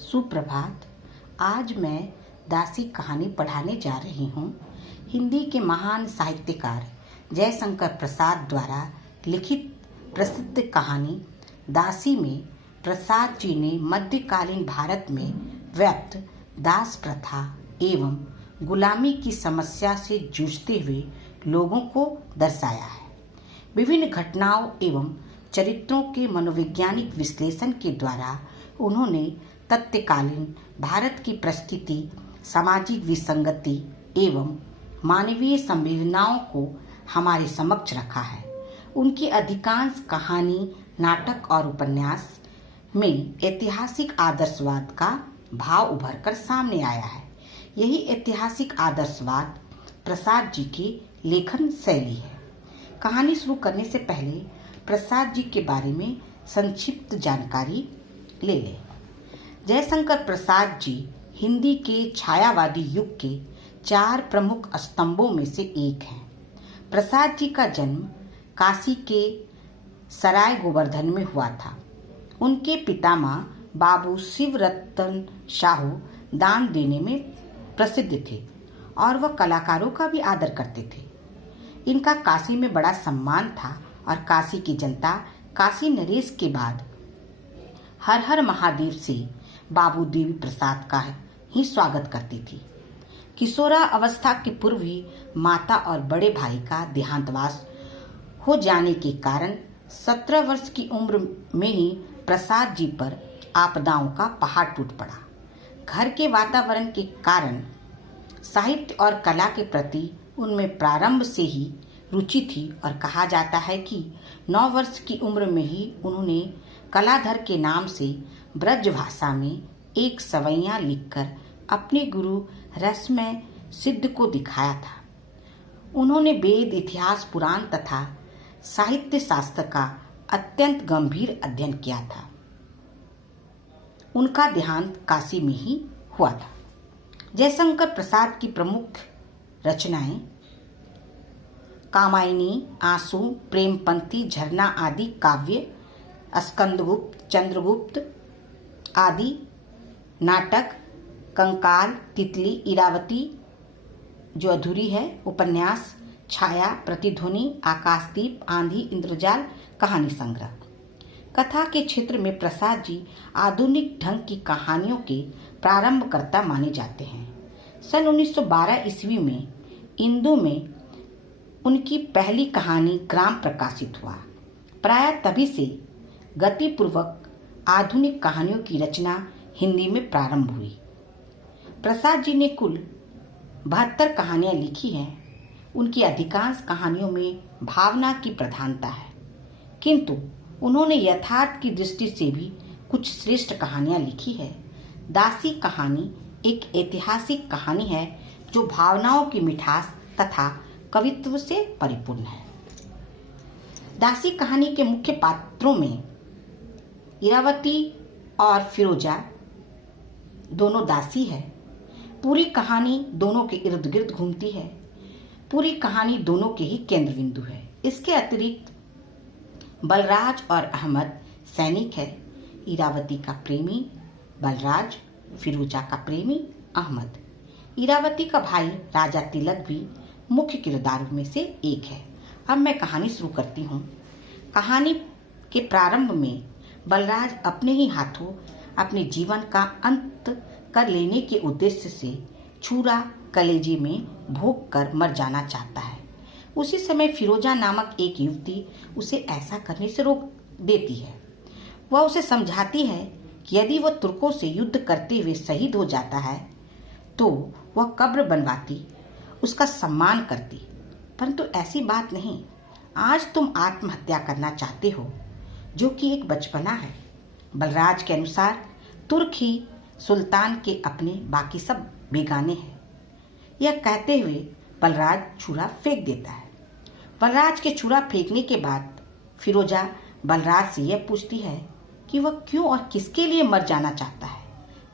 सुप्रभात। आज मैं दासी कहानी पढ़ाने जा रही हूँ। हिंदी के महान साहित्यकार जयशंकर प्रसाद द्वारा लिखित प्रसिद्ध कहानी दासी में प्रसाद जी ने मध्यकालीन भारत में व्याप्त दास प्रथा एवं गुलामी की समस्या से जूझते हुए लोगों को दर्शाया है। विभिन्न घटनाओं एवं चरित्रों के मनोवैज्ञानिक विश्लेषण के द्वारा उन्होंने तत्कालीन भारत की परिस्थिति, सामाजिक विसंगति एवं मानवीय संवेदनाओं को हमारे समक्ष रखा है। उनकी अधिकांश कहानी, नाटक और उपन्यास में ऐतिहासिक आदर्शवाद का भाव उभरकर सामने आया है। यही ऐतिहासिक आदर्शवाद प्रसाद जी की लेखन शैली है। कहानी शुरू करने से पहले प्रसाद जी के बारे में संक्षिप्त जानकारी ले लें। जयशंकर प्रसाद जी हिंदी के छायावादी युग के 4 प्रमुख स्तंभों में से एक हैं। प्रसाद जी का जन्म काशी के सराय गोवर्धन में हुआ था। उनके पितामह बाबू शिवरतन साहू दान देने में प्रसिद्ध थे और वह कलाकारों का भी आदर करते थे। इनका काशी में बड़ा सम्मान था और काशी की जनता काशी नरेश के बाद हर हर महादेव से बाबू देवी प्रसाद का ही स्वागत करती थी। किशोरा अवस्था के पूर्व ही माता और बड़े भाई का देहांतवास हो जाने के कारण 17 वर्ष की उम्र में ही प्रसाद जी पर आपदाओं का पहाड़ टूट पड़ा। घर के वातावरण के कारण साहित्य और कला के प्रति उनमें प्रारंभ से ही रुचि थी और कहा जाता है कि 9 वर्ष की उम्र में ही उन्होंने कलाधर के नाम से ब्रज भाषा में एक सवैया लिखकर अपने गुरु रसमय सिद्ध को दिखाया था। उन्होंने वेद, इतिहास, पुराण तथा साहित्य शास्त्र का अत्यंत गंभीर अध्ययन किया था। उनका देहांत काशी में ही हुआ था। जयशंकर प्रसाद की प्रमुख रचनाएं कामायनी, आंसू, प्रेमपंथी, झरना आदि काव्य, स्कंदगुप्त, चंद्रगुप्त आदि नाटक, कंकाल, तितली, इरावती जो अधूरी है, उपन्यास, छाया, प्रतिध्वनि, आकाशदीप, आंधी, इंद्रजाल, कहानी संग्रह। कथा के क्षेत्र में प्रसाद जी आधुनिक ढंग की कहानियों के प्रारंभकर्ता माने जाते हैं। सन 1912 ईस्वी में इंदु में उनकी पहली कहानी ग्राम प्रकाशित हुआ। प्रायः तभी से गतिपूर्वक आधुनिक कहानियों की रचना हिंदी में प्रारंभ हुई। प्रसाद जी ने कुल 72 कहानियां लिखी हैं। उनकी अधिकांश कहानियों में भावना की प्रधानता है, किंतु उन्होंने यथार्थ की दृष्टि से भी कुछ श्रेष्ठ कहानियां लिखी है। दासी कहानी एक ऐतिहासिक कहानी है जो भावनाओं की मिठास तथा कवित्व से परिपूर्ण है। दासी कहानी के मुख्य पात्रों में इरावती और फिरोजा दोनों दासी है। पूरी कहानी दोनों के इर्द गिर्द घूमती है। पूरी कहानी दोनों के ही केंद्र बिंदु है। इसके अतिरिक्त बलराज और अहमद सैनिक है। इरावती का प्रेमी बलराज, फिरोजा का प्रेमी अहमद। इरावती का भाई राजा तिलक भी मुख्य किरदारों में से एक है। अब मैं कहानी शुरू करती हूँ। कहानी के प्रारंभ में बलराज अपने ही हाथों अपने जीवन का अंत कर लेने के उद्देश्य से छुरा कलेजे में भोंक कर मर जाना चाहता है। उसी समय फिरोजा नामक एक युवती उसे ऐसा करने से रोक देती है। वह उसे समझाती है कि यदि वह तुर्कों से युद्ध करते हुए शहीद हो जाता है तो वह कब्र बनवाती, उसका सम्मान करती। परंतु ऐसी बात नहीं। आज तुम आत्महत्या करना चाहते हो, जो कि एक बचपना है। बलराज के अनुसार तुर्क ही सुल्तान के अपने, बाकी सब बेगाने हैं। यह कहते हुए बलराज छुरा फेंक देता है। बलराज के छुरा फेंकने के बाद फिरोजा बलराज से यह पूछती है कि वह क्यों और किसके लिए मर जाना चाहता है।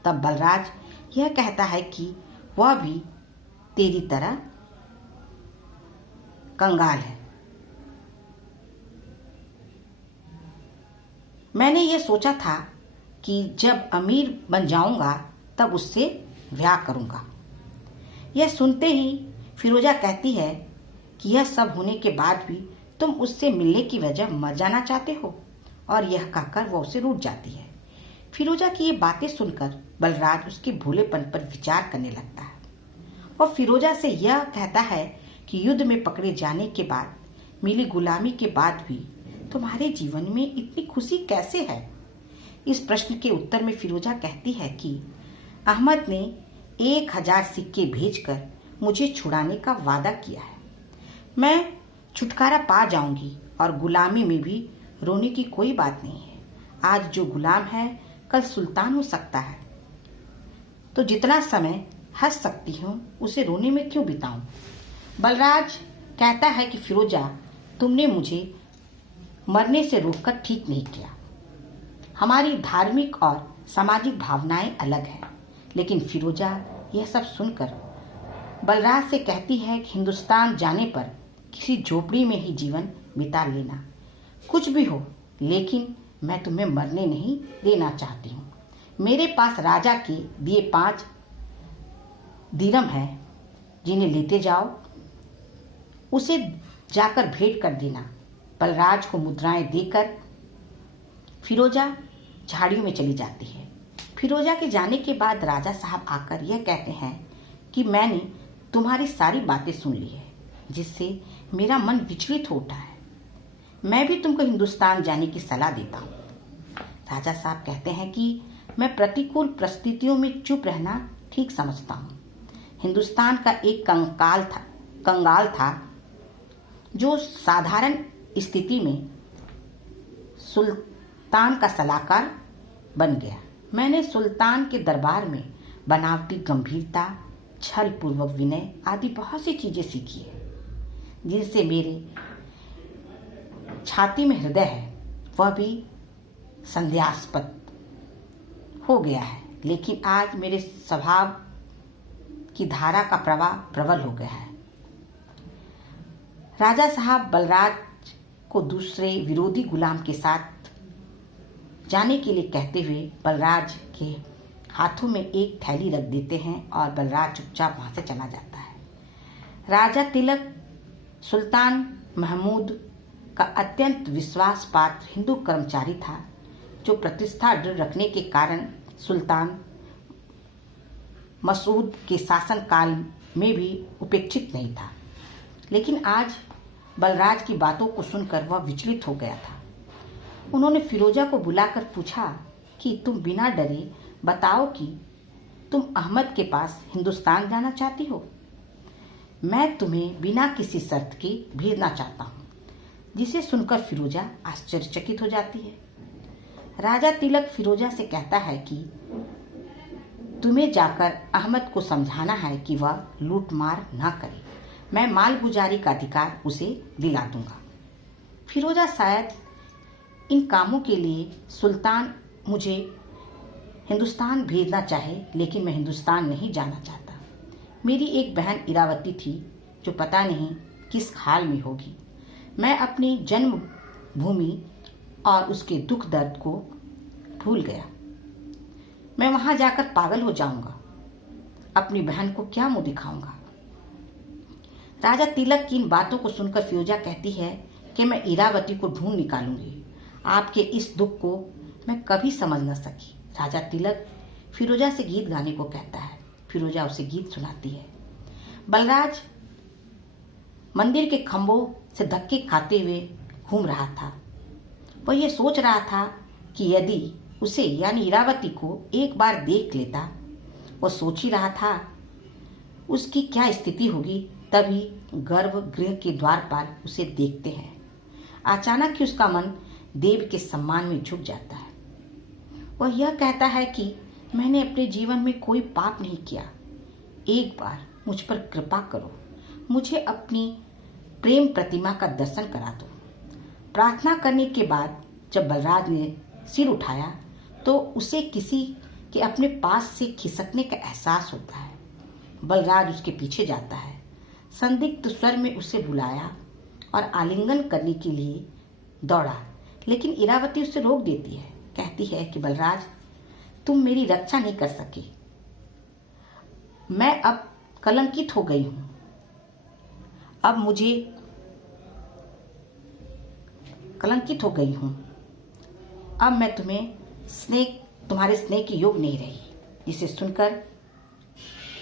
तब बलराज यह कहता है कि वह भी तेरी तरह कंगाल है। मैंने यह सोचा था कि जब अमीर बन जाऊंगा तब उससे ब्याह करूंगा। यह सुनते ही फिरोजा कहती है कि यह सब होने के बाद भी तुम उससे मिलने की वजह मर जाना चाहते हो, और यह कहकर वह उसे रूठ जाती है। फिरोजा की ये बातें सुनकर बलराज उसके भोलेपन पर विचार करने लगता है। वह फिरोजा से यह कहता है कि युद्ध में पकड़े जाने के बाद, मिली गुलामी के बाद भी तुम्हारे जीवन में इतनी खुशी कैसे है। इस प्रश्न के उत्तर में फिरोजा कहती है कि अहमद ने 1000 सिक्के भेजकर मुझे छुड़ाने का वादा किया है। मैं छुटकारा पा जाऊंगी और गुलामी में भी रोने की कोई बात नहीं है। आज जो गुलाम है कल सुल्तान हो सकता है, तो जितना समय हंस सकती हूँ उसे रोने में क्यों बिताऊं। बलराज कहता है कि फिरोजा, तुमने मुझे मरने से रोककर ठीक नहीं किया। हमारी धार्मिक और सामाजिक भावनाएं अलग हैं। लेकिन फिरोजा यह सब सुनकर बलराज से कहती है कि हिंदुस्तान जाने पर किसी झोपड़ी में ही जीवन बिता लेना, कुछ भी हो, लेकिन मैं तुम्हें मरने नहीं देना चाहती हूँ। मेरे पास राजा के दिए 5 दिरहम है, जिन्हें लेते जाओ, उसे जाकर भेंट कर देना। बलराज को मुद्राएं देकर फिरोजा झाड़ियों में चली जाती है। फिरोजा के जाने के बाद राजा साहब आकर यह कहते हैं कि मैंने तुम्हारी सारी बातें सुन ली है, जिससे मेरा मन विचलित हो उठा है। मैं भी तुमको हिंदुस्तान जाने की सलाह देता हूँ। राजा साहब कहते हैं कि मैं प्रतिकूल परिस्थितियों में चुप रहना ठीक समझता हूँ। हिंदुस्तान का एक कंगाल था जो साधारण स्थिति में सुल्तान का सलाहकार बन गया। मैंने सुल्तान के दरबार में बनावटी गंभीरता, छल पूर्वक विनय आदि बहुत सी चीजें सीखी है, जिनसे मेरे छाती में हृदय है वह भी संदेहास्पद हो गया है। लेकिन आज मेरे स्वभाव की धारा का प्रवाह प्रबल हो गया है। राजा साहब बलराज को दूसरे विरोधी गुलाम के साथ जाने के लिए कहते हुए बलराज के हाथों में एक थैली रख देते हैं और बलराज चुपचाप वहां से चला जाता है। राजा तिलक सुल्तान महमूद का अत्यंत विश्वास पात्र हिंदू कर्मचारी था, जो प्रतिष्ठा दृढ़ रखने के कारण सुल्तान मसूद के शासन काल में भी उपेक्षित नहीं था। लेकिन आज बलराज की बातों को सुनकर वह विचलित हो गया था। उन्होंने फिरोजा को बुलाकर पूछा कि तुम बिना डरे बताओ कि तुम अहमद के पास हिंदुस्तान जाना चाहती हो। मैं तुम्हें बिना किसी शर्त के भेजना चाहता हूँ। जिसे सुनकर फिरोजा आश्चर्यचकित हो जाती है। राजा तिलक फिरोजा से कहता है कि तुम्हें जाकर अहमद को समझाना है कि वह लूटमार ना करे। मैं मालगुजारी का अधिकार उसे दिला दूंगा। फिरोजा शायद इन कामों के लिए सुल्तान मुझे हिंदुस्तान भेजना चाहे, लेकिन मैं हिंदुस्तान नहीं जाना चाहता। मेरी एक बहन इरावती थी जो पता नहीं किस हाल में होगी। मैं अपनी जन्म भूमि और उसके दुख दर्द को भूल गया। मैं वहां जाकर पागल हो जाऊंगा। अपनी बहन को क्या मुंह दिखाऊंगा। राजा तिलक की इन बातों को सुनकर फिरोजा कहती है कि मैं इरावती को ढूंढ निकालूंगी। आपके इस दुख को मैं कभी समझ न सकी। राजा तिलक फिरोजा से गीत गाने को कहता है। फिरोजा उसे गीत सुनाती है। बलराज मंदिर के खंभों से धक्के खाते हुए घूम रहा था। वह यह सोच रहा था कि यदि उसे यानी इरावती को एक बार देख लेता, वह सोच ही रहा था उसकी क्या स्थिति होगी। तभी गर्भगृह के द्वारपाल उसे देखते हैं। अचानक ही उसका मन देव के सम्मान में झुक जाता है। वह यह कहता है कि मैंने अपने जीवन में कोई पाप नहीं किया। एक बार मुझ पर कृपा करो, मुझे अपनी प्रेम प्रतिमा का दर्शन करा दो। प्रार्थना करने के बाद जब बलराज ने सिर उठाया तो उसे किसी के अपने पास से खिसकने का एहसास होता है। बलराज उसके पीछे जाता है, संदिग्ध स्वर में उसे बुलाया और आलिंगन करने के लिए दौड़ा, लेकिन इरावती उसे रोक देती है। कहती है कि बलराज, तुम मेरी रक्षा नहीं कर सके। मैं अब कलंकित हो गई हूं। अब मुझे कलंकित हो गई हूं। अब मैं तुम्हारे स्नेह की योग नहीं रही। जिसे सुनकर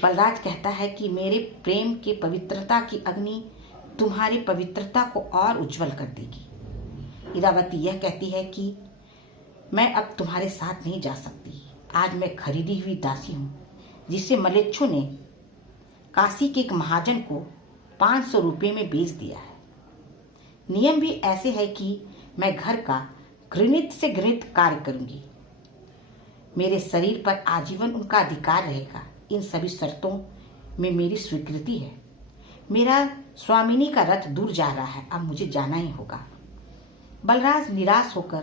बलराज कहता है कि मेरे प्रेम के पवित्रता की अग्नि तुम्हारी पवित्रता को और उज्जवल कर देगी। इरावती यह कहती है कि मैं अब तुम्हारे साथ नहीं जा सकती। आज मैं खरीदी हुई दासी हूं, जिसे मलेच्छु ने काशी के एक महाजन को 500 रुपये में बेच दिया है। नियम भी ऐसे है कि मैं घर का घृणित से घृणित कार्य करूंगी। मेरे शरीर पर आजीवन उनका अधिकार रहेगा। इन सभी शर्तों में मेरी स्वीकृति है। मेरा स्वामिनी का रथ दूर जा रहा है, अब मुझे जाना ही होगा। बलराज निराश होकर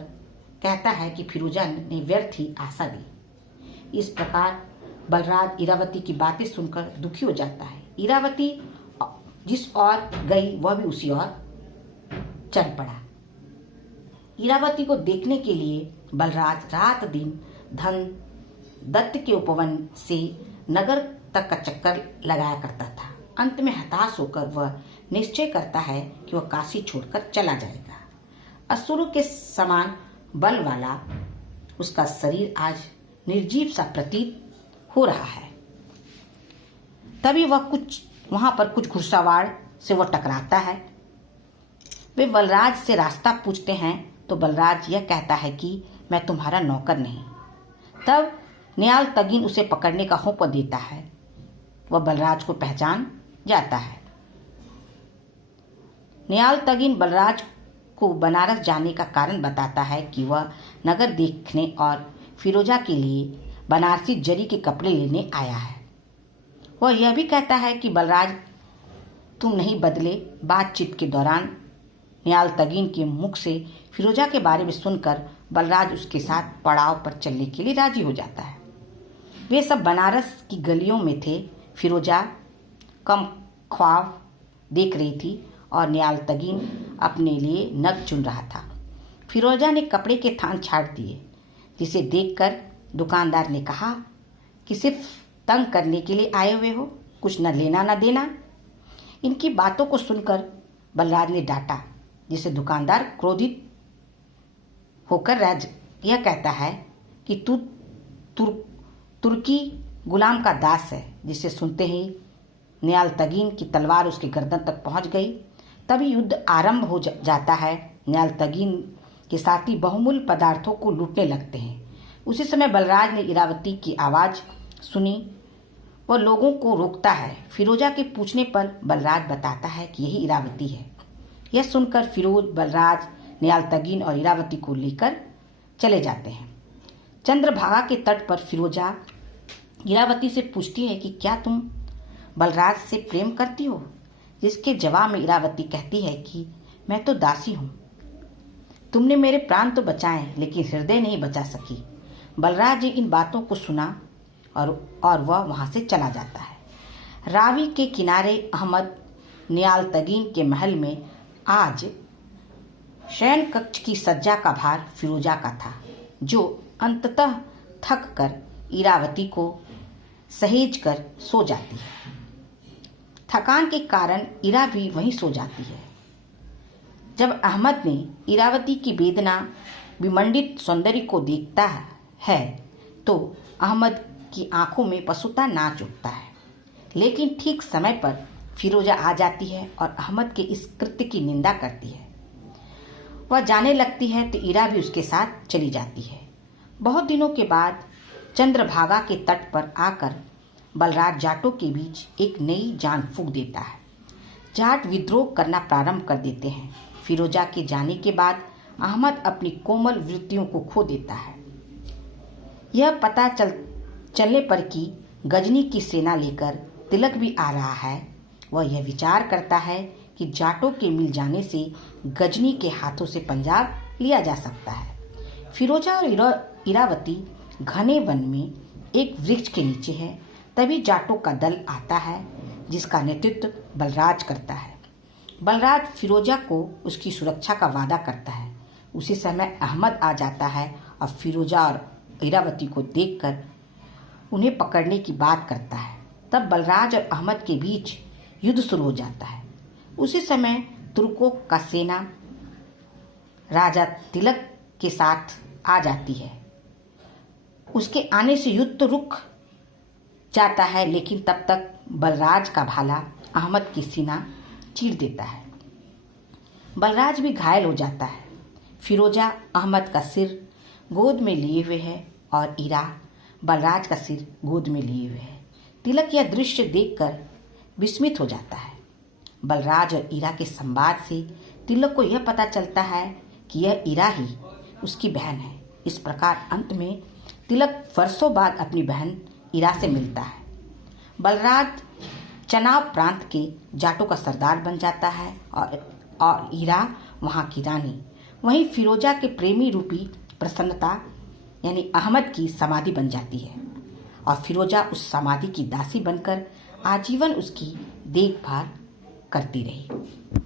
कहता है कि फिरोजा ने व्यर्थ ही आशा दी। इस प्रकार बलराज इरावती की बातें सुनकर दुखी हो जाता है। इरावती जिस ओर गई वह भी उसी ओर चल पड़ा। इरावती को देखने के लिए बलराज रात दिन धन दत्त के उपवन से नगर तक का चक्कर लगाया करता था। अंत में हताश होकर वह निश्चय करता है कि वह काशी छोड़कर चला जाएगा। असुरों के समान बल वाला उसका शरीर आज निर्जीव सा प्रतीत हो रहा है। तभी वहां पर कुछ घुड़सवार से वह टकराता है। वे बलराज से रास्ता पूछते हैं तो बलराज यह कहता है कि मैं तुम्हारा नौकर नहीं। तब नियाल तगीन उसे पकड़ने का हुक्म देता है। वह बलराज को पहचान जाता है। नियाल तगीन बलराज को बनारस जाने का कारण बताता है कि वह नगर देखने और फिरोजा के लिए बनारसी जरी के कपड़े लेने आया है। वह यह भी कहता है कि बलराज तुम नहीं बदले। बातचीत के दौरान नियाल तगीन के मुख से फिरोजा के बारे में सुनकर बलराज उसके साथ पड़ाव पर चलने के लिए राजी हो जाता है। वे सब बनारस की गलियों में थे। फिरोजा कम ख्वाब देख रही थी और नियाल तगीन अपने लिए नग चुन रहा था। फिरोजा ने कपड़े के थान छाड़ दिए, जिसे देखकर दुकानदार ने कहा कि सिर्फ तंग करने के लिए आए हुए हो, कुछ न लेना न देना। इनकी बातों को सुनकर बलराज ने डांटा, जिसे दुकानदार क्रोधित होकर यह कहता है कि तू तुर्की गुलाम का दास है। जिसे सुनते ही नियाल तगीन की तलवार उसके गर्दन तक पहुंच गई। तभी युद्ध आरंभ हो जाता है। नियाल तगीन के साथी बहुमूल्य पदार्थों को लूटने लगते हैं। उसी समय बलराज ने इरावती की आवाज सुनी। वह लोगों को रोकता है। फिरोजा के पूछने पर बलराज बताता है कि यही इरावती है। यह सुनकर फिरोज, बलराज, नियाल तगीन और इरावती को लेकर चले जाते हैं। चंद्रभागा के तट पर फिरोजा इरावती से पूछती है कि क्या तुम बलराज से प्रेम करती हो? जिसके जवाब में इरावती कहती है कि मैं तो दासी हूं। तुमने मेरे प्राण तो बचाए, लेकिन हृदय नहीं बचा सकी। बलराज ने इन बातों को सुना और वह वहां से चला जाता है। रावी के किनारे अहमद नियाल तगीन के महल में आज शयन कक्ष की सज्जा का भार फिरोजा का था, जो अंततः थक कर इरावती को सहेज कर सो जाती है। थकान के कारण इरा भी वहीं सो जाती है। जब अहमद ने इरावती की वेदना विमंडित सौंदर्य को देखता है तो अहमद की आंखों में पशुता नाच उठता है। लेकिन ठीक समय पर फिरोजा आ जाती है और अहमद के इस कृत्य की निंदा करती है। वह जाने लगती है तो इरा भी उसके साथ चली जाती है। बहुत दिनों के बाद चंद्रभागा के तट पर आकर बलराज जाटों के बीच एक नई जान फूंक देता है। जाट विद्रोह करना प्रारंभ कर देते हैं। फिरोजा के जाने के बाद अहमद अपनी कोमल वृत्तियों को खो देता है। यह पता चलने पर कि गजनी की सेना लेकर तिलक भी आ रहा है, वह यह विचार करता है कि जाटों के मिल जाने से गजनी के हाथों से पंजाब लिया जा सकता है। फिरोजा और इरावती घने वन में एक वृक्ष के नीचे है। तभी जाटों का दल आता है, जिसका नेतृत्व बलराज करता है। बलराज फिरोजा को उसकी सुरक्षा का वादा करता है। उसी समय अहमद आ जाता है और फिरोजा और इरावती को देखकर उन्हें पकड़ने की बात करता है। तब बलराज और अहमद के बीच युद्ध शुरू हो जाता है। उसी समय तुर्कों का सेना राजा तिलक के साथ आ जाती है। उसके आने से युद्ध तो रुक जाता है, लेकिन तब तक बलराज का भाला अहमद की सीना चीर देता है। बलराज भी घायल हो जाता है। फिरोजा अहमद का सिर गोद में लिए हुए है और ईरा बलराज का सिर गोद में लिए हुए है। तिलक यह दृश्य देखकर विस्मित हो जाता है। बलराज और ईरा के संवाद से तिलक को यह पता चलता है कि यह ईरा ही उसकी बहन है। इस प्रकार अंत में तिलक वर्षों बाद अपनी बहन ईरा से मिलता है। बलराज चनाव प्रांत के जाटों का सरदार बन जाता है और ईरा वहाँ की रानी। वहीं फिरोजा के प्रेमी रूपी प्रसन्नता यानी अहमद की समाधि बन जाती है और फिरोजा उस समाधि की दासी बनकर आजीवन उसकी देखभाल करती रही।